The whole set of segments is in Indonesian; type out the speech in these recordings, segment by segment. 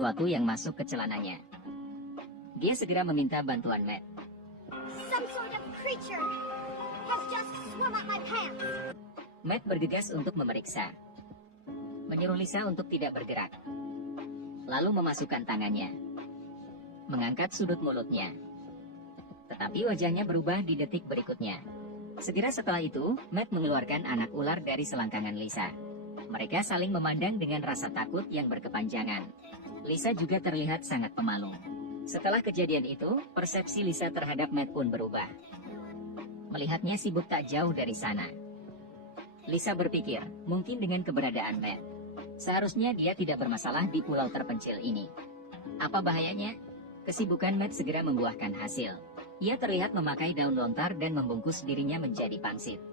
sesuatu yang masuk ke celananya. Dia segera meminta bantuan Matt. Some sort of creature has just swum up my pants. Matt bergegas untuk memeriksa. Menyuruh Lisa untuk tidak bergerak. Lalu memasukkan tangannya. Mengangkat sudut mulutnya. Tetapi wajahnya berubah di detik berikutnya. Segera setelah itu, Matt mengeluarkan anak ular dari selangkangan Lisa. Mereka saling memandang dengan rasa takut yang berkepanjangan. Lisa juga terlihat sangat pemalu. Setelah kejadian itu, persepsi Lisa terhadap Matt pun berubah. Melihatnya sibuk tak jauh dari sana. Lisa berpikir, mungkin dengan keberadaan Matt, seharusnya dia tidak bermasalah di pulau terpencil ini. Apa bahayanya? Kesibukan Matt segera membuahkan hasil. Ia terlihat memakai daun lontar dan membungkus dirinya menjadi pangsit.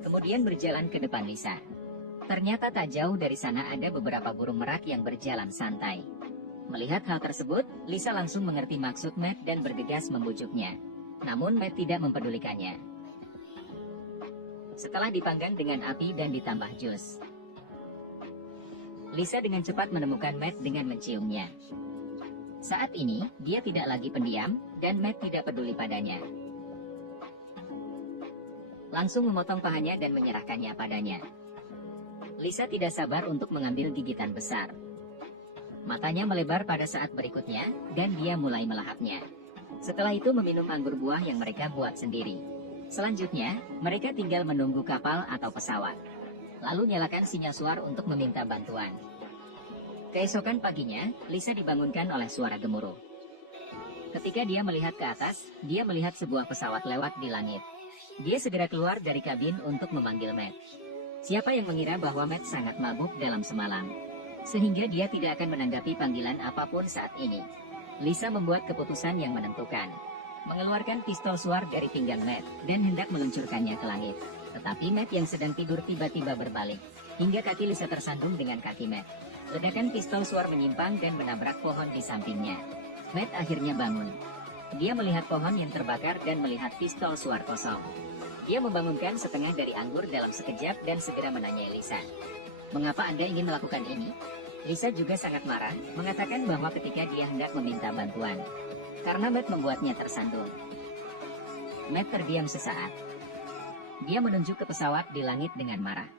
Kemudian berjalan ke depan Lisa. Ternyata tak jauh dari sana ada beberapa burung merak yang berjalan santai. Melihat hal tersebut, Lisa langsung mengerti maksud Matt dan bergegas membujuknya. Namun Matt tidak mempedulikannya. Setelah dipanggang dengan api dan ditambah jus, Lisa dengan cepat menemukan Matt dengan menciumnya. Saat ini, dia tidak lagi pendiam, dan Matt tidak peduli padanya. Langsung memotong pahanya dan menyerahkannya padanya. Lisa tidak sabar untuk mengambil gigitan besar. Matanya melebar pada saat berikutnya, dan dia mulai melahapnya. Setelah itu meminum anggur buah yang mereka buat sendiri. Selanjutnya, mereka tinggal menunggu kapal atau pesawat. Lalu nyalakan sinyal suar untuk meminta bantuan. Keesokan paginya, Lisa dibangunkan oleh suara gemuruh. Ketika dia melihat ke atas, dia melihat sebuah pesawat lewat di langit. Dia segera keluar dari kabin untuk memanggil Matt. Siapa yang mengira bahwa Matt sangat mabuk dalam semalam, sehingga dia tidak akan menanggapi panggilan apapun saat ini. Lisa membuat keputusan yang menentukan. Mengeluarkan pistol suar dari pinggang Matt, dan hendak meluncurkannya ke langit. Tetapi Matt yang sedang tidur tiba-tiba berbalik, hingga kaki Lisa tersandung dengan kaki Matt. Ledakan pistol suar menyimpang dan menabrak pohon di sampingnya. Matt akhirnya bangun. Dia melihat pohon yang terbakar dan melihat pistol suar kosong. Dia membangunkan setengah dari anggur dalam sekejap dan segera menanyai Lisa. "Mengapa Anda ingin melakukan ini?" Lisa juga sangat marah, mengatakan bahwa ketika dia hendak meminta bantuan, karena Matt membuatnya tersandung. Matt terdiam sesaat. Dia menunjuk ke pesawat di langit dengan marah,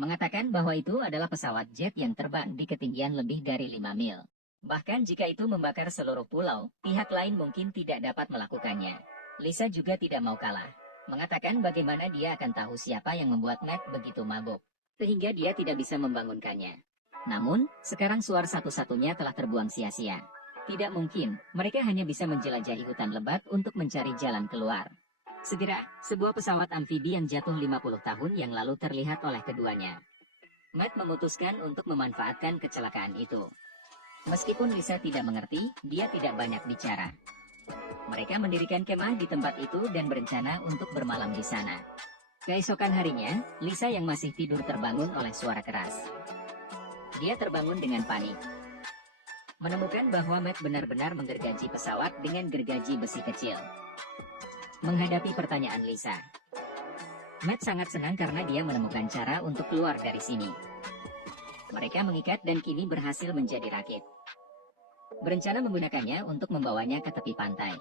mengatakan bahwa itu adalah pesawat jet yang terbang di ketinggian lebih dari 5 mil. Bahkan jika itu membakar seluruh pulau, pihak lain mungkin tidak dapat melakukannya. Lisa juga tidak mau kalah, mengatakan bagaimana dia akan tahu siapa yang membuat Matt begitu mabuk, sehingga dia tidak bisa membangunkannya. Namun, sekarang suara satu-satunya telah terbuang sia-sia. Tidak mungkin, mereka hanya bisa menjelajahi hutan lebat untuk mencari jalan keluar. Segera, sebuah pesawat amfibi yang jatuh 50 tahun yang lalu terlihat oleh keduanya. Matt memutuskan untuk memanfaatkan kecelakaan itu. Meskipun Lisa tidak mengerti, dia tidak banyak bicara. Mereka mendirikan kemah di tempat itu dan berencana untuk bermalam di sana. Keesokan harinya, Lisa yang masih tidur terbangun oleh suara keras. Dia terbangun dengan panik, menemukan bahwa Matt benar-benar menggergaji pesawat dengan gergaji besi kecil. Menghadapi pertanyaan Lisa, Matt sangat senang karena dia menemukan cara untuk keluar dari sini. Mereka mengikat dan kini berhasil menjadi rakit. Berencana menggunakannya untuk membawanya ke tepi pantai.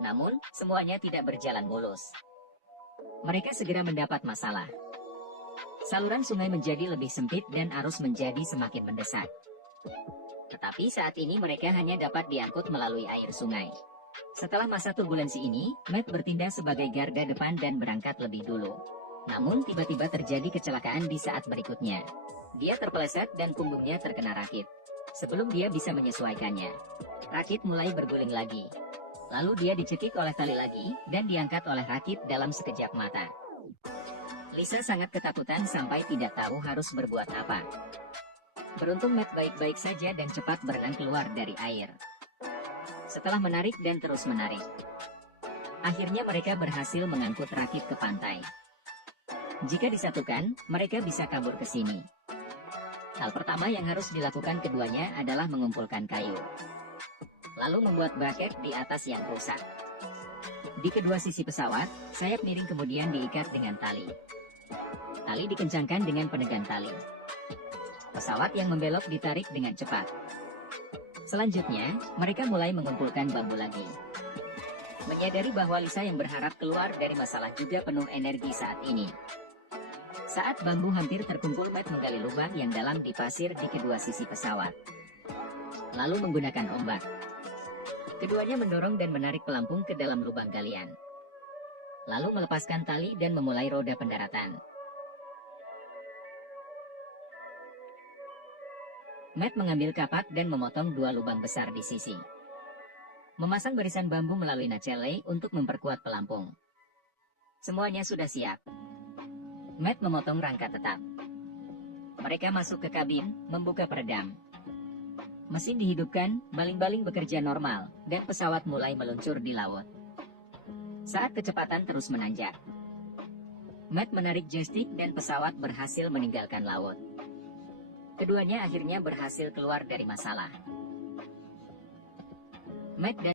Namun, semuanya tidak berjalan mulus. Mereka segera mendapat masalah. Saluran sungai menjadi lebih sempit dan arus menjadi semakin mendesak. Tetapi saat ini mereka hanya dapat diangkut melalui air sungai. Setelah masa turbulensi ini, Matt bertindak sebagai garda depan dan berangkat lebih dulu. Namun tiba-tiba terjadi kecelakaan di saat berikutnya. Dia terpeleset dan punggungnya terkena rakit. Sebelum dia bisa menyesuaikannya, rakit mulai berguling lagi. Lalu dia dicekik oleh tali lagi, dan diangkat oleh rakit dalam sekejap mata. Lisa sangat ketakutan sampai tidak tahu harus berbuat apa. Beruntung Matt baik-baik saja dan cepat berenang keluar dari air. Setelah menarik dan terus menarik, akhirnya mereka berhasil mengangkut rakit ke pantai. Jika disatukan, mereka bisa kabur ke sini. Hal pertama yang harus dilakukan keduanya adalah mengumpulkan kayu, lalu membuat braket di atas yang rusak. Di kedua sisi pesawat, sayap miring kemudian diikat dengan tali. Tali dikencangkan dengan penegan tali. Pesawat yang membelok ditarik dengan cepat. Selanjutnya, mereka mulai mengumpulkan bambu lagi. Menyadari bahwa Lisa yang berharap keluar dari masalah juga penuh energi saat ini. Saat bambu hampir terkumpul, Matt menggali lubang yang dalam di pasir di kedua sisi pesawat. Lalu menggunakan ombak. Keduanya mendorong dan menarik pelampung ke dalam lubang galian. Lalu melepaskan tali dan memulai roda pendaratan. Matt mengambil kapak dan memotong 2 lubang besar di sisi. Memasang barisan bambu melalui nacelle untuk memperkuat pelampung. Semuanya sudah siap. Matt memotong rangka tetap. Mereka masuk ke kabin, membuka peredam. Mesin dihidupkan, baling-baling bekerja normal, dan pesawat mulai meluncur di laut. Saat kecepatan terus menanjak, Matt menarik joystick dan pesawat berhasil meninggalkan laut. Keduanya akhirnya berhasil keluar dari masalah. Matt dan